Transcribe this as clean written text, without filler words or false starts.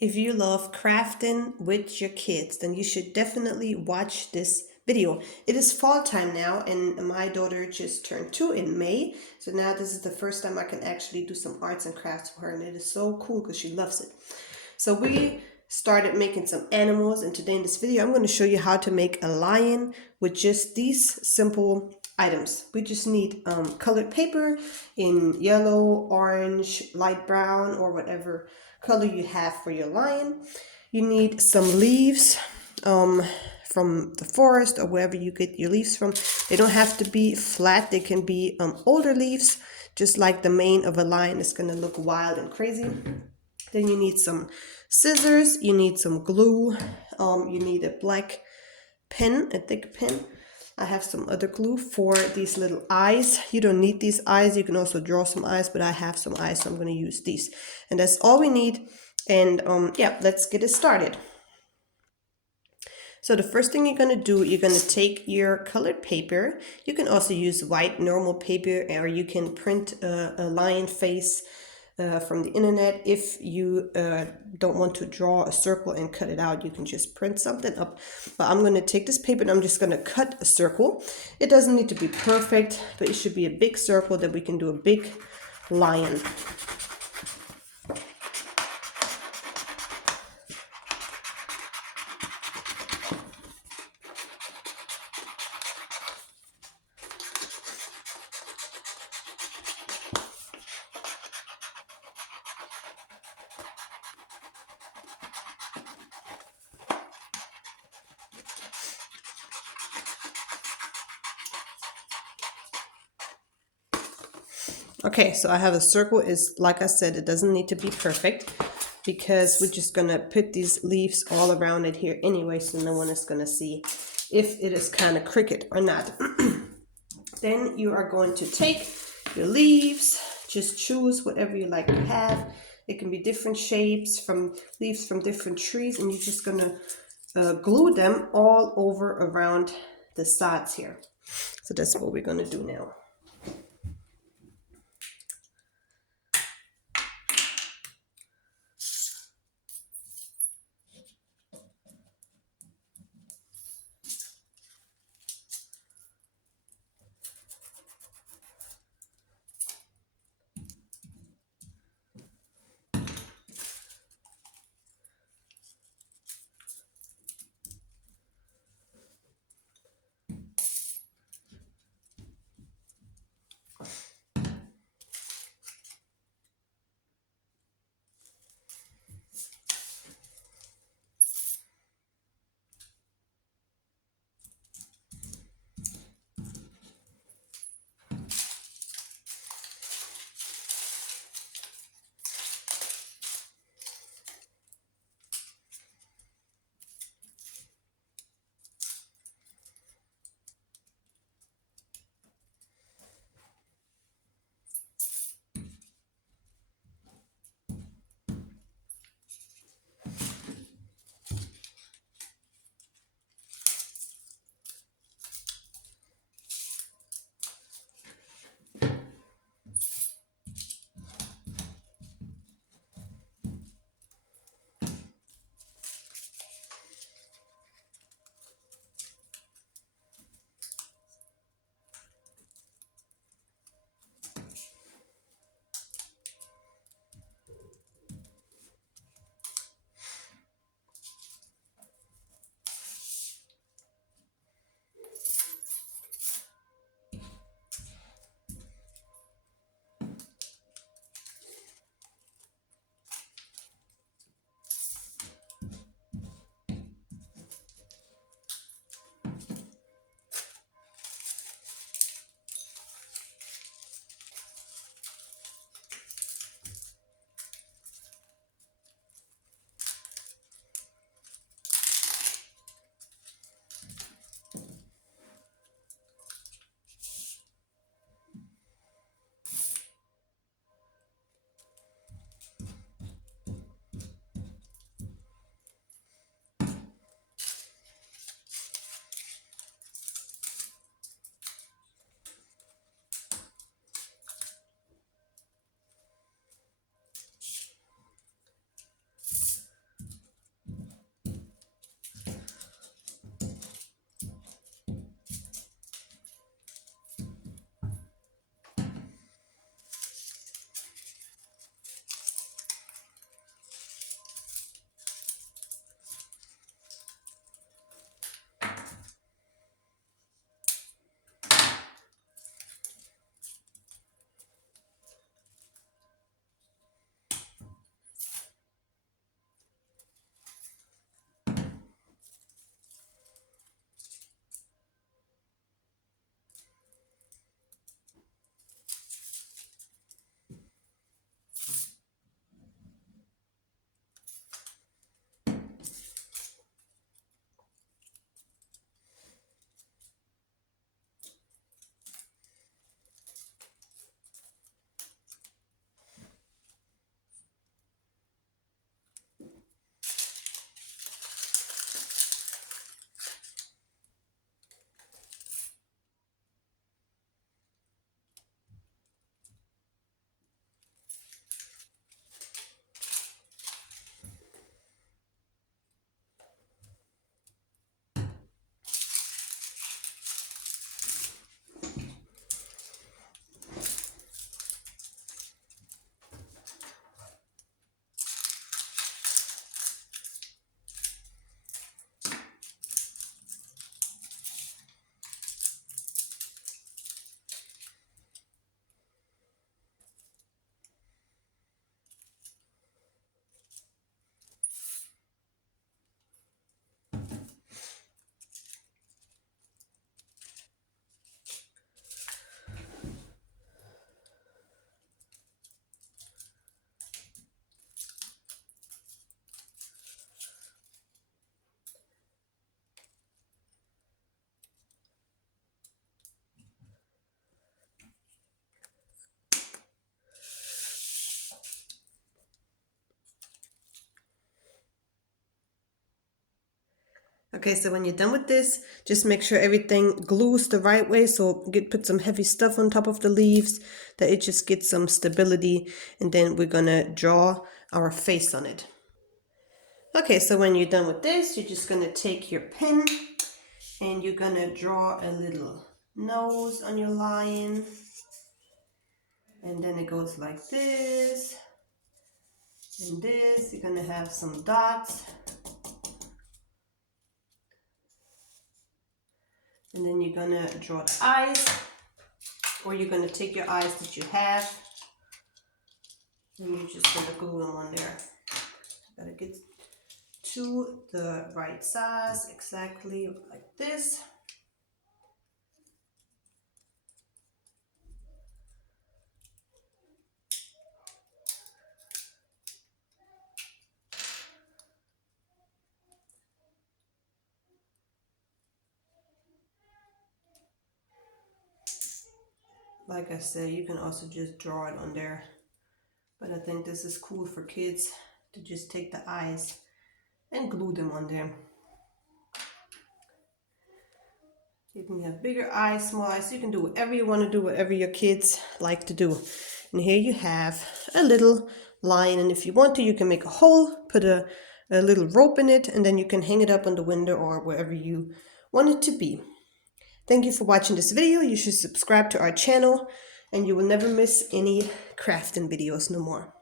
If you love crafting with your kids, then you should definitely watch this video. It is fall time now, and my daughter just turned 2 in May. So now this is the first time I can actually do some arts and crafts for her, and it is so cool because she loves it. So we started making some animals, and today in this video, I'm going to show you how to make a lion with just these simple items. We just need colored paper in yellow, orange, light brown, or whatever color you have for your lion. You need some leaves from the forest or wherever you get your leaves from. They don't have to be flat, they can be older leaves, just like the mane of a lion is going to look wild and crazy. Then you need some scissors, you need some glue, you need a black pen, a thick pen. I have some other glue for these little eyes. You don't need these eyes. You can also draw some eyes, but I have some eyes, so I'm going to use these. And that's all we need. And yeah, let's get it started. So the first thing you're going to do, you're going to take your colored paper. You can also use white normal paper, or you can print a lion face from the internet. If you don't want to draw a circle and cut it out, you can just print something up. But I'm going to take this paper and I'm just going to cut a circle. It doesn't need to be perfect, but it should be a big circle that we can do a big lion. Okay, so I have a circle. Is like I said, it doesn't need to be perfect because we're just gonna put these leaves all around it here anyway, so no one is gonna see if it is kind of crooked or not. Then you are going to take your leaves, just choose whatever you like to have. It can be different shapes from leaves from different trees, and you're just gonna glue them all over around the sides here. So that's what we're gonna do now. Okay, so when you're done with this, just make sure everything glues the right way. So put some heavy stuff on top of the leaves that it just gets some stability, and then we're gonna draw our face on it. Okay, so when you're done with this, you're just gonna take your pen and you're gonna draw a little nose on your lion. And then it goes like this and this. You're gonna have some dots. And then you're gonna draw the eyes, or you're gonna take your eyes that you have and you're just gonna glue them on there. Gotta get to the right size, exactly like this. Like I said, you can also just draw it on there, but I think this is cool for kids to just take the eyes and glue them on there. You can have bigger eyes, small eyes. You can do whatever you want to do, whatever your kids like to do. And here you have a little lion, and if you want to, you can make a hole, put a little rope in it, and then you can hang it up on the window or wherever you want it to be. Thank you for watching this video. You should subscribe to our channel and you will never miss any crafting videos no more.